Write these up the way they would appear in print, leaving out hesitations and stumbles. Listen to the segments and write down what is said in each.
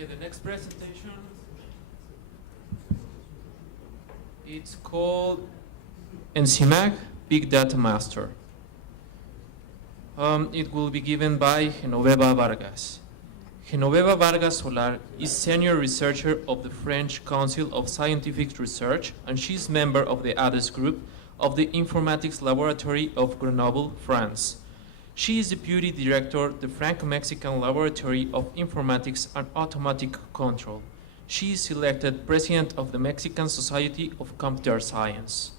Okay, the next presentation, it's called NCMAC Big Data Master. It will be given by Genoveva Vargas. Genoveva Vargas Solar is senior researcher of the French Council of Scientific Research, and she is member of the ADES group of the Informatics Laboratory of Grenoble, France. She is Deputy Director of the Franco-Mexican Laboratory of Informatics and Automatic Control. She is elected President of the Mexican Society of Computer Science.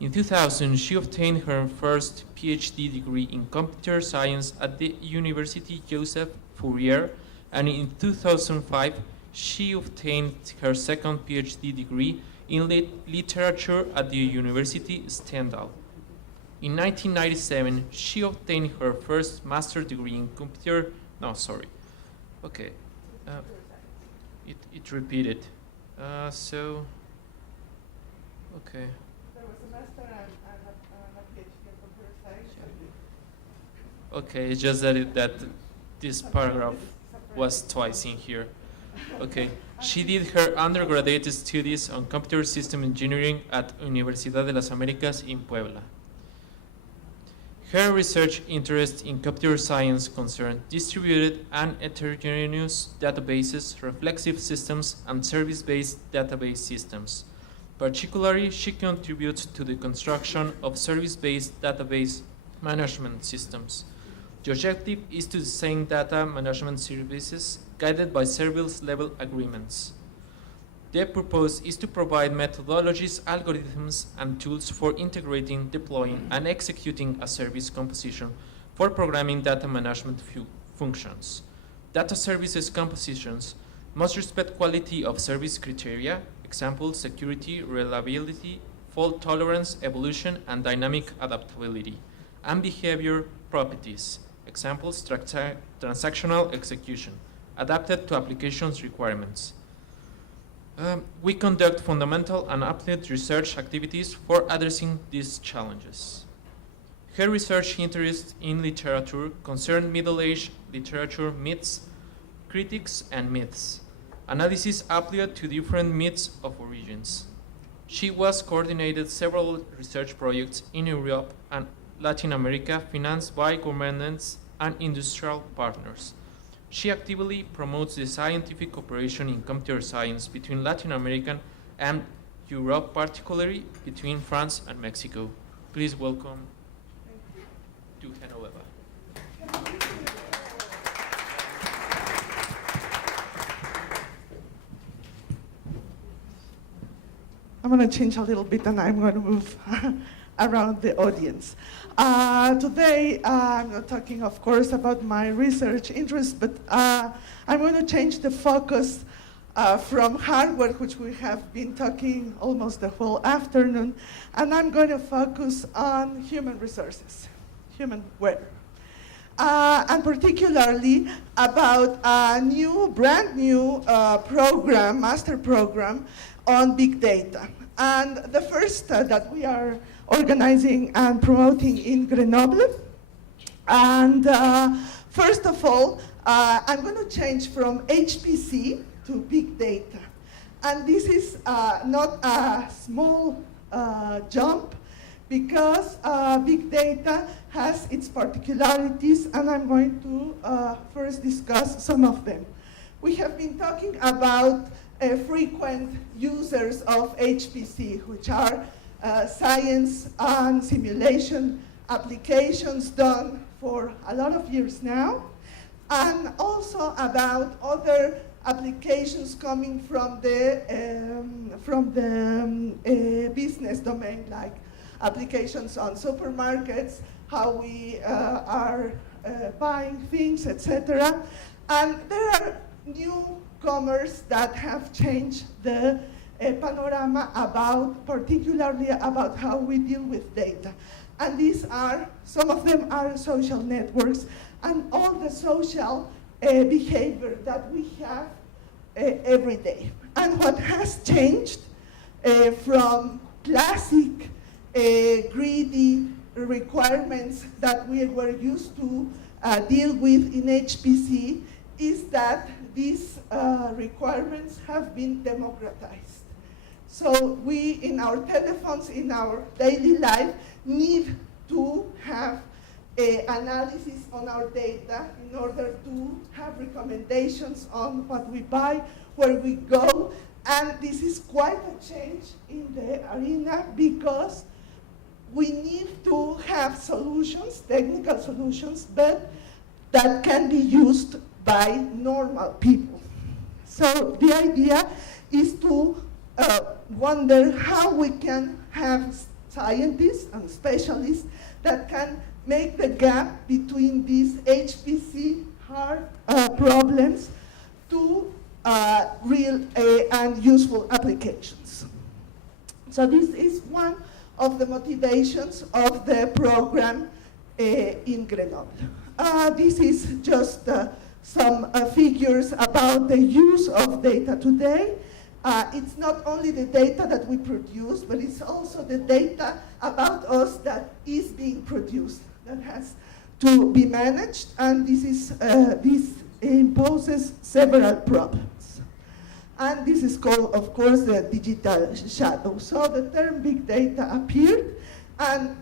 In 2000, she obtained her first PhD degree in computer science at the University Joseph Fourier, and in 2005, she obtained her second PhD degree in literature at the University Stendhal. In 1997, she obtained her first master's degree in computer. No, sorry. Okay. It repeated. So. Okay. There was a master and a PhD in computer science. Okay, it's just that this paragraph was twice in here. Okay. She did her undergraduate studies on computer system engineering at Universidad de las Américas in Puebla. Her research interests in computer science concern distributed and heterogeneous databases, reflexive systems, and service-based database systems. Particularly, she contributes to the construction of service-based database management systems. The objective is to design data management services guided by service-level agreements. The purpose is to provide methodologies, algorithms, and tools for integrating, deploying, and executing a service composition for programming data management functions. Data services compositions must respect quality of service criteria, examples, security, reliability, fault tolerance, evolution, and dynamic adaptability, and behavior properties, examples, transactional execution, adapted to applications requirements. We conduct fundamental and applied research activities for addressing these challenges. Her research interests in literature concern Middle-Age literature myths, critics, and myths, analysis applied to different myths of origins. She was coordinated several research projects in Europe and Latin America financed by governments and industrial partners. She actively promotes the scientific cooperation in computer science between Latin America and Europe, particularly between France and Mexico. Please welcome to Genoveva. I'm going to change a little bit and I'm going to move around the audience. Today, I'm not talking, of course, about my research interests, but I'm going to change the focus from hardware, which we have been talking almost the whole afternoon, and I'm going to focus on human resources, humanware. And particularly about a brand new program, master program on big data. And the first that we are organizing and promoting in Grenoble. And first of all, I'm going to change from HPC to big data. And this is not a small jump, because big data has its particularities, and I'm going to first discuss some of them. We have been talking about frequent users of HPC, which are science and simulation applications done for a lot of years now, and also about other applications coming from the business domain, like applications on supermarkets, how we are buying things, etc. And there are newcomers that have changed the panorama particularly about how we deal with data. And some of them are social networks and all the social behavior that we have every day. And what has changed from classic greedy requirements that we were used to deal with in HPC is that these requirements have been democratized. So we, in our telephones, in our daily life, need to have analysis on our data in order to have recommendations on what we buy, where we go, and this is quite a change in the arena because we need to have solutions, technical solutions, but that can be used by normal people. So the idea is to wonder how we can have scientists and specialists that can make the gap between these HPC hard problems to real and useful applications. So this is one of the motivations of the program in Grenoble. This is just some figures about the use of data today. It's not only the data that we produce, but it's also the data about us that is being produced, that has to be managed, and this imposes several problems. And this is called, of course, the digital shadow. So the term big data appeared, and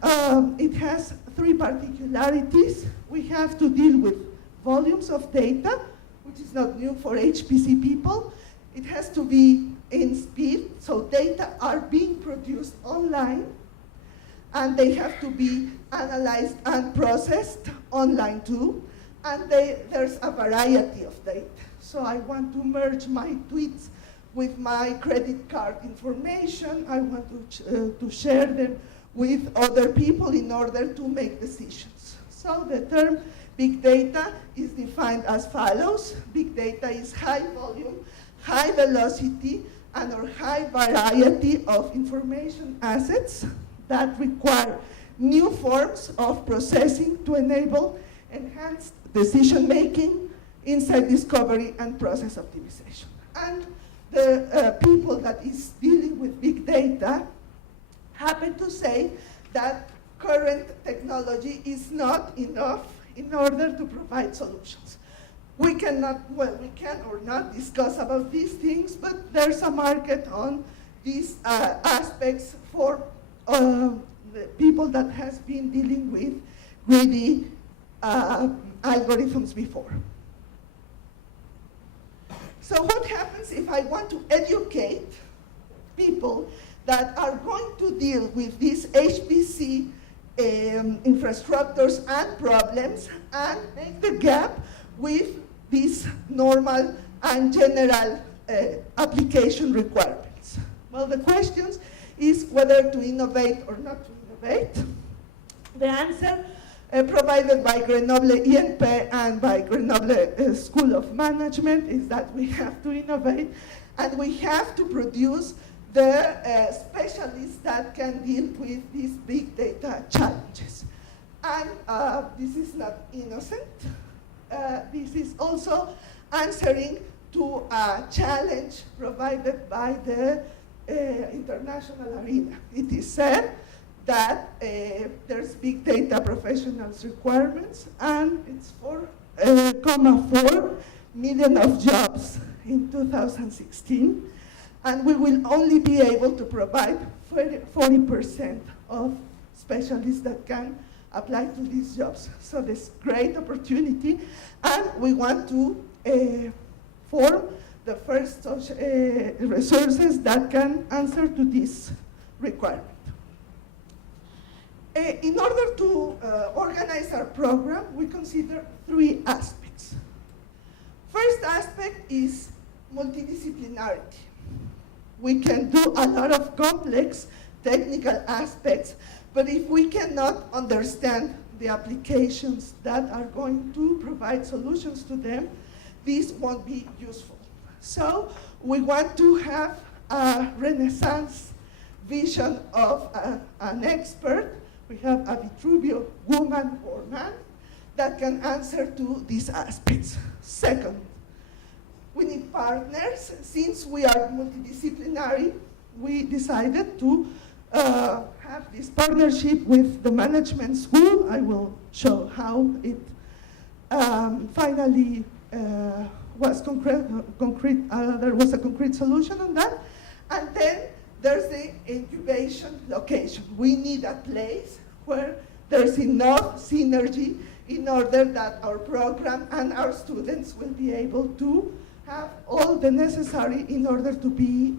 it has three particularities. We have to deal with volumes of data, which is not new for HPC people. It has to be in speed, so data are being produced online, and they have to be analyzed and processed online too, and there's a variety of data. So I want to merge my tweets with my credit card information. I want to share them with other people in order to make decisions. So the term big data is defined as follows. Big data is high volume, high velocity, and or high variety of information assets that require new forms of processing to enable enhanced decision-making, insight discovery, and process optimization. And the people that is dealing with big data happen to say that current technology is not enough in order to provide solutions. We cannot, well, we can or not discuss about these things, but there's a market on these aspects for the people that has been dealing with really algorithms before. So what happens if I want to educate people that are going to deal with these HPC infrastructures and problems and make the gap with these normal and general application requirements? Well, the question is whether to innovate or not to innovate. The answer provided by Grenoble INP and by Grenoble School of Management is that we have to innovate and we have to produce the specialists that can deal with these big data challenges. And this is not innocent. This is also answering to a challenge provided by the international arena. It is said that there's big data professionals requirements, and it's 4.4 million of jobs in 2016, and we will only be able to provide 40% of specialists that can apply to these jobs. So there's great opportunity, and we want to form the first resources that can answer to this requirement. In order to organize our program, we consider three aspects. First aspect is multidisciplinarity. We can do a lot of complex technical aspects, but if we cannot understand the applications that are going to provide solutions to them, this won't be useful. So we want to have a Renaissance vision of an expert. We have a Vitruvio woman or man that can answer to these aspects. Second, we need partners. Since we are multidisciplinary, we decided to have this partnership with the management school. I will show how it finally was there was a concrete solution on that. And then there's the incubation location. We need a place where there's enough synergy in order that our program and our students will be able to have all the necessary in order to be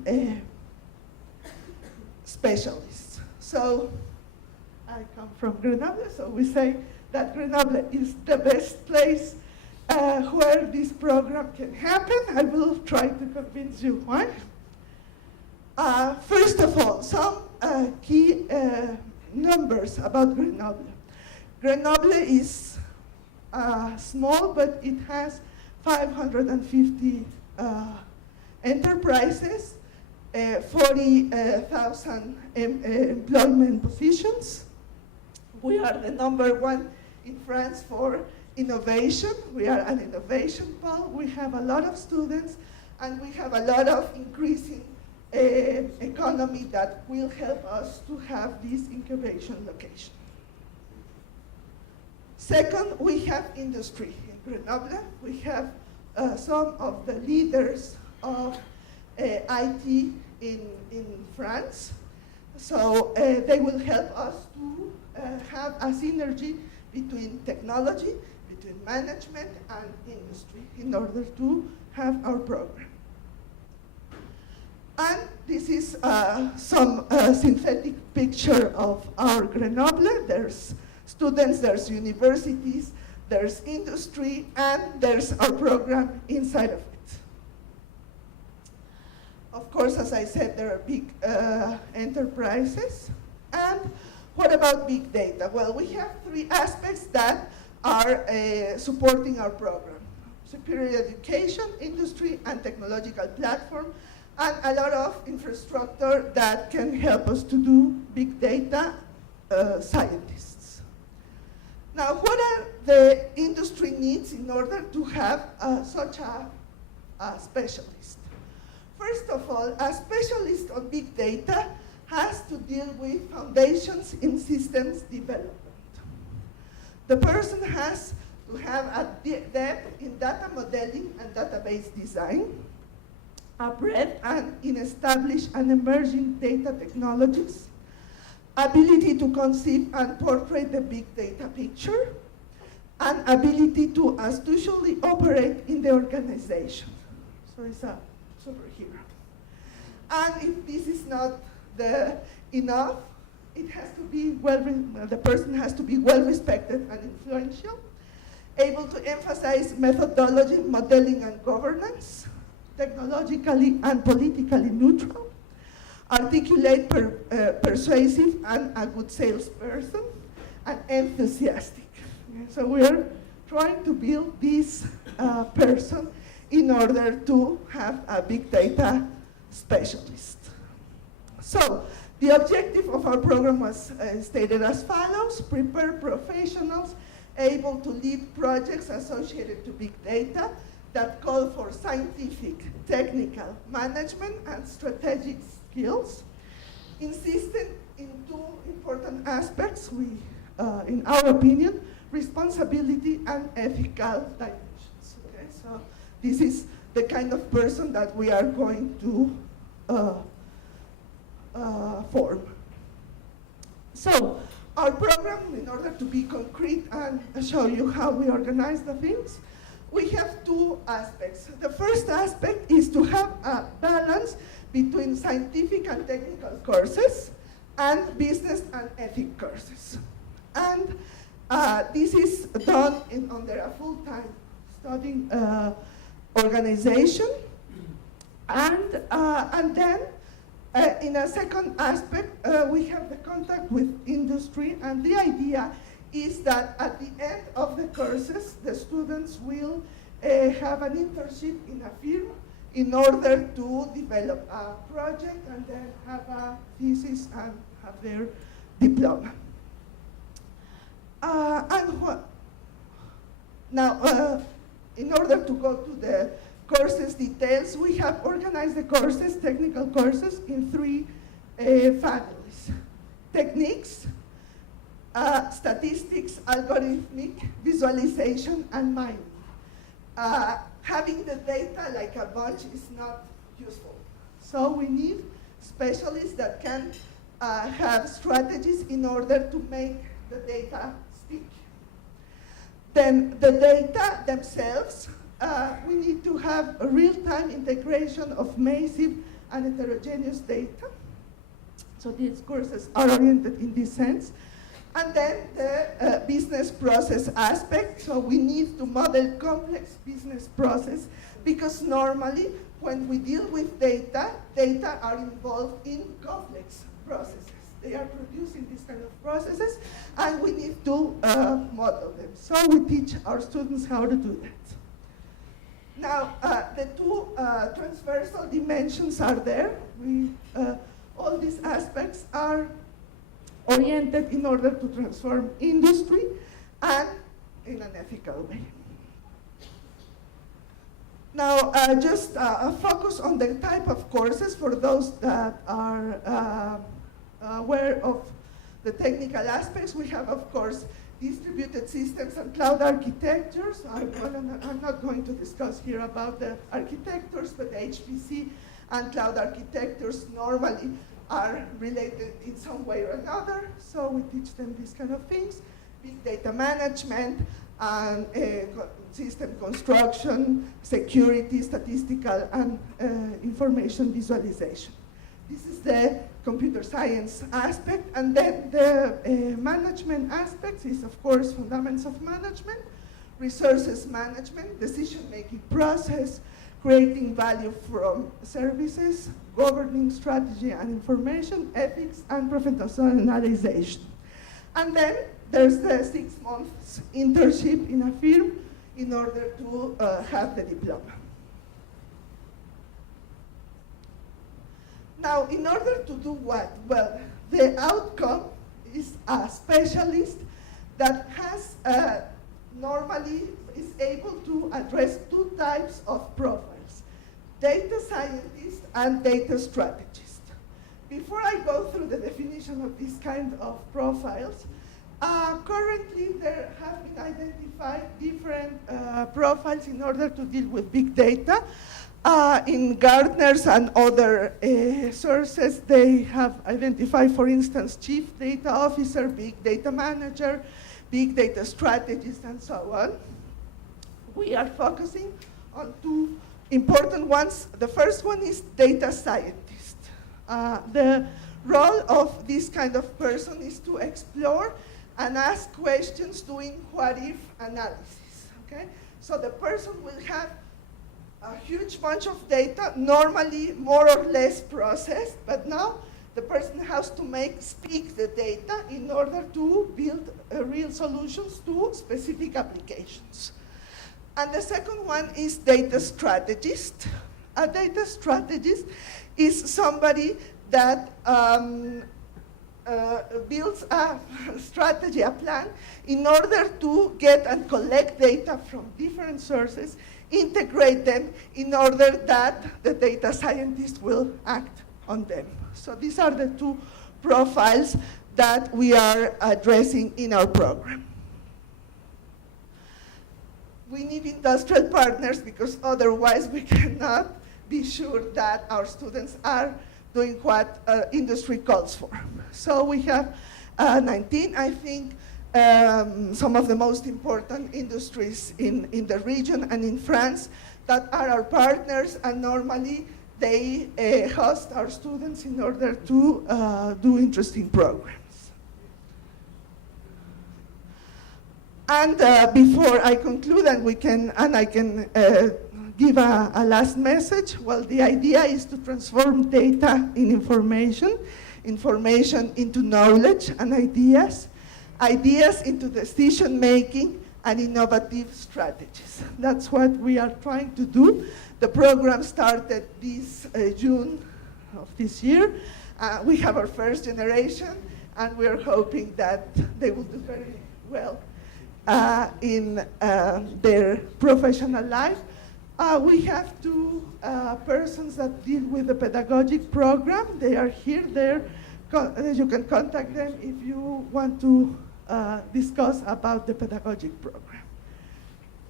specialists. So I come from Grenoble, so we say that Grenoble is the best place where this program can happen. I will try to convince you why. First of all, some key numbers about Grenoble. Grenoble is small, but it has 550 enterprises, 40,000 employment positions. We are the #1 in France for innovation. We are an innovation pole. We have a lot of students, and we have a lot of increasing economy that will help us to have this incubation location. Second, we have industry in Grenoble. We have some of the leaders of IT in France. So they will help us to have a synergy between technology, between management and industry in order to have our program. And this is some synthetic picture of our Grenoble. There's students, there's universities, there's industry, and there's our program inside of it. Of course, as I said, there are big enterprises. And what about big data? Well, we have 3 aspects that are supporting our program: superior education, industry, and technological platform, and a lot of infrastructure that can help us to do big data scientists. Now, what are the industry needs in order to have such a specialist? First of all, a specialist on big data has to deal with foundations in systems development. The person has to have a depth in data modeling and database design, a breadth in established and emerging data technologies, ability to conceive and portray the big data picture, and ability to astuciously operate in the organization. So it's a superhero. And if this is not enough, it has to be the person has to be well respected and influential, able to emphasize methodology, modeling, and governance, technologically and politically neutral, articulate, persuasive, and a good salesperson, and enthusiastic. Okay, so we're trying to build this person in order to have a big data specialist. So the objective of our program was stated as follows: prepare professionals able to lead projects associated to big data that call for scientific, technical, management, and strategic skills, insisting in 2 important aspects, in our opinion: responsibility and ethical dimensions. Okay? So this is the kind of person that we are going to form. So our program, in order to be concrete and show you how we organize the things, we have 2 aspects. The first aspect is to have a balance between scientific and technical courses and business and ethics courses. And this is done under a full-time studying organization. And then in a second aspect, we have the contact with industry, and the idea is that at the end of the courses, the students will have an internship in a firm in order to develop a project and then have a thesis and have their diploma. Now, in order to go to the courses details, we have organized the courses, technical courses, in 3 families: techniques, statistics, algorithmic, visualization, and mining. having the data like a bunch is not useful. So we need specialists that can have strategies in order to make the data speak. Then the data themselves, we need to have a real-time integration of massive and heterogeneous data. So these courses are oriented in this sense. And then the business process aspect. So we need to model complex business process because normally when we deal with data, data are involved in complex processes. They are producing these kind of processes and we need to model them. So we teach our students how to do that. Now, the two transversal dimensions are there. All these aspects are oriented in order to transform industry and in an ethical way. Now, just a focus on the type of courses for those that are aware of the technical aspects. We have, of course, distributed systems and cloud architectures. I'm not going to discuss here about the architectures, but the HPC and cloud architectures normally are related in some way or another. So we teach them these kind of things: big data management, and system construction, security, statistical, and information visualization. This is the computer science aspect. And then the management aspects is, of course, fundamentals of management, resources management, decision-making process, creating value from services, governing strategy and information, ethics, and professionalization. And then there's the 6 months internship in a firm in order to have the diploma. Now, in order to do what? Well, the outcome is a specialist that has normally is able to address 2 types of profiles: data scientist and data strategist. Before I go through the definition of these kind of profiles, currently there have been identified different profiles in order to deal with big data. In Gartner's and other sources, they have identified, for instance, chief data officer, big data manager, big data strategist, and so on. We are focusing on 2 important ones. The first one is data scientist. The role of this kind of person is to explore and ask questions doing what-if analysis, okay? So the person will have a huge bunch of data, normally more or less processed, but now the person has to speak the data in order to build real solutions to specific applications. And the second one is data strategist. A data strategist is somebody that builds a strategy, a plan, in order to get and collect data from different sources, integrate them in order that the data scientist will act on them. So these are the 2 profiles that we are addressing in our program. We need industrial partners because otherwise we cannot be sure that our students are doing what industry calls for. So we have 19, I think, some of the most important industries in the region and in France that are our partners, and normally they host our students in order to do interesting programs. And before I conclude, and I can give a last message. Well, the idea is to transform data in information, information into knowledge and ideas, ideas into decision-making and innovative strategies. That's what we are trying to do. The program started this June of this year. We have our first generation, and we're hoping that they will do very well in their professional life. We have 2 persons that deal with the pedagogic program. They are here. You can contact them if you want to discuss about the pedagogic program.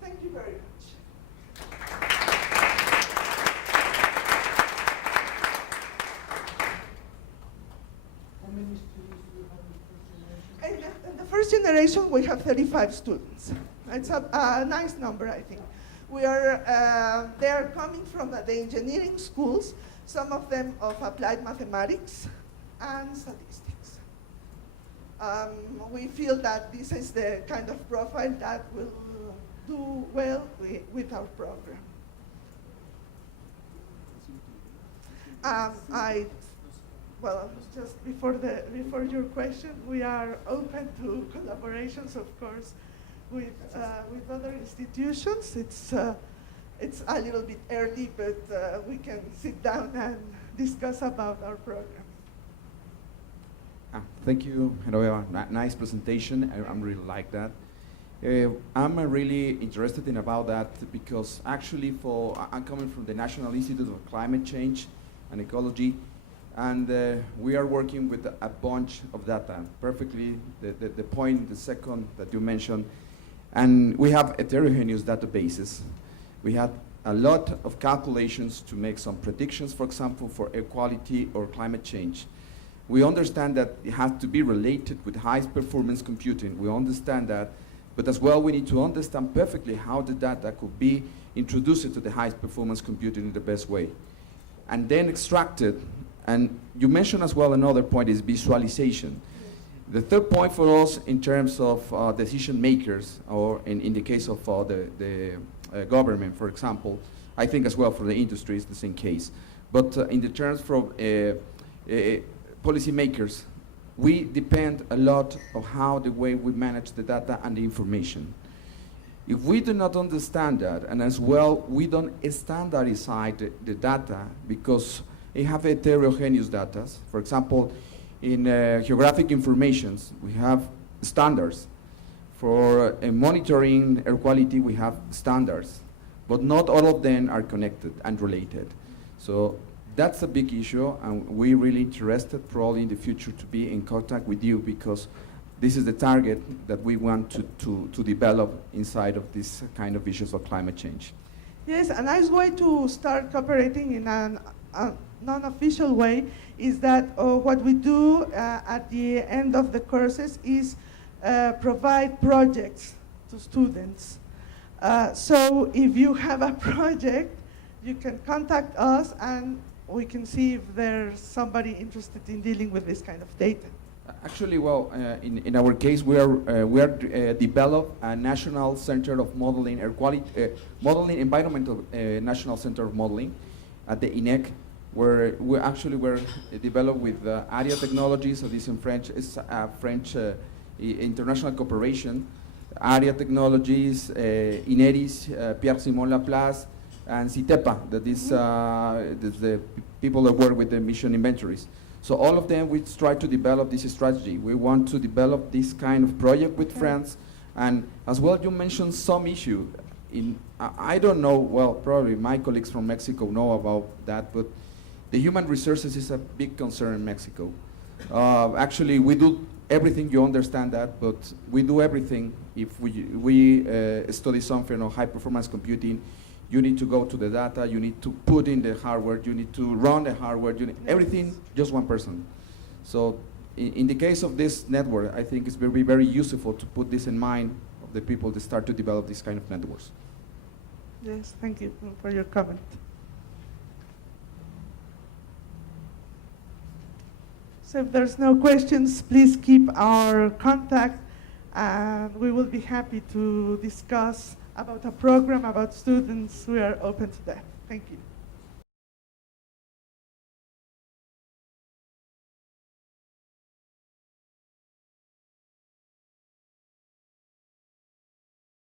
Thank you very much. generation, we have 35 students. It's a nice number, I think. They are coming from the engineering schools, some of them of applied mathematics and statistics. We feel that this is the kind of profile that will do well with our program. Well, just before your question, we are open to collaborations, of course, with other institutions. It's a little bit early, but we can sit down and discuss about our program. Thank you, Genoveva. Nice presentation. I really like that. I'm really interested in about that because actually I'm coming from the National Institute of Climate Change and Ecology, and we are working with a bunch of data. Perfectly, the point, the second that you mentioned, and we have heterogeneous databases. We had a lot of calculations to make some predictions, for example, for air quality or climate change. We understand that it has to be related with high performance computing. We understand that, but as well we need to understand perfectly how the data could be introduced to the high performance computing in the best way. And then extracted, and you mentioned as well another point is visualization. The third point for us in terms of decision makers, or in the case of the government, for example, I think as well for the industry is the same case. But in the terms from policy makers, we depend a lot on how the way we manage the data and the information. If we do not understand that, and as well we don't standardize the data because we have heterogeneous data. For example, in geographic informations, we have standards. For monitoring air quality, we have standards, but not all of them are connected and related. So that's a big issue, and we're really interested probably in the future to be in contact with you because this is the target that we want to develop inside of this kind of issues of climate change. Yes, a nice way to start cooperating in a non-official way is that what we do at the end of the courses is provide projects to students. So if you have a project, you can contact us and we can see if there's somebody interested in dealing with this kind of data. Actually, well, in our case, we are develop a national center of modeling air quality, modeling environmental national center of modeling at the INEC, where we actually were developed with ARIA Technologies. So this in French is a French international cooperation. ARIA Technologies, INERIS, Pierre Simon Laplace, and CITEPA, that is the people that work with the mission inventories. So all of them, we try to develop this strategy. We want to develop this kind of project with friends. And as well, you mentioned some issue. I don't know, well, probably my colleagues from Mexico know about that, but the human resources is a big concern in Mexico. Actually, we do everything, you understand that, but we do everything. If we study something on high performance computing, you need to go to the data, you need to put in the hardware, you need to run the hardware, everything, just one person. So in the case of this network, I think it's very, very useful to put this in mind of the people that start to develop these kind of networks. Yes, thank you for your comment. So if there's no questions, please keep our contact and we will be happy to discuss about a program, about students. We are open to that. Thank you.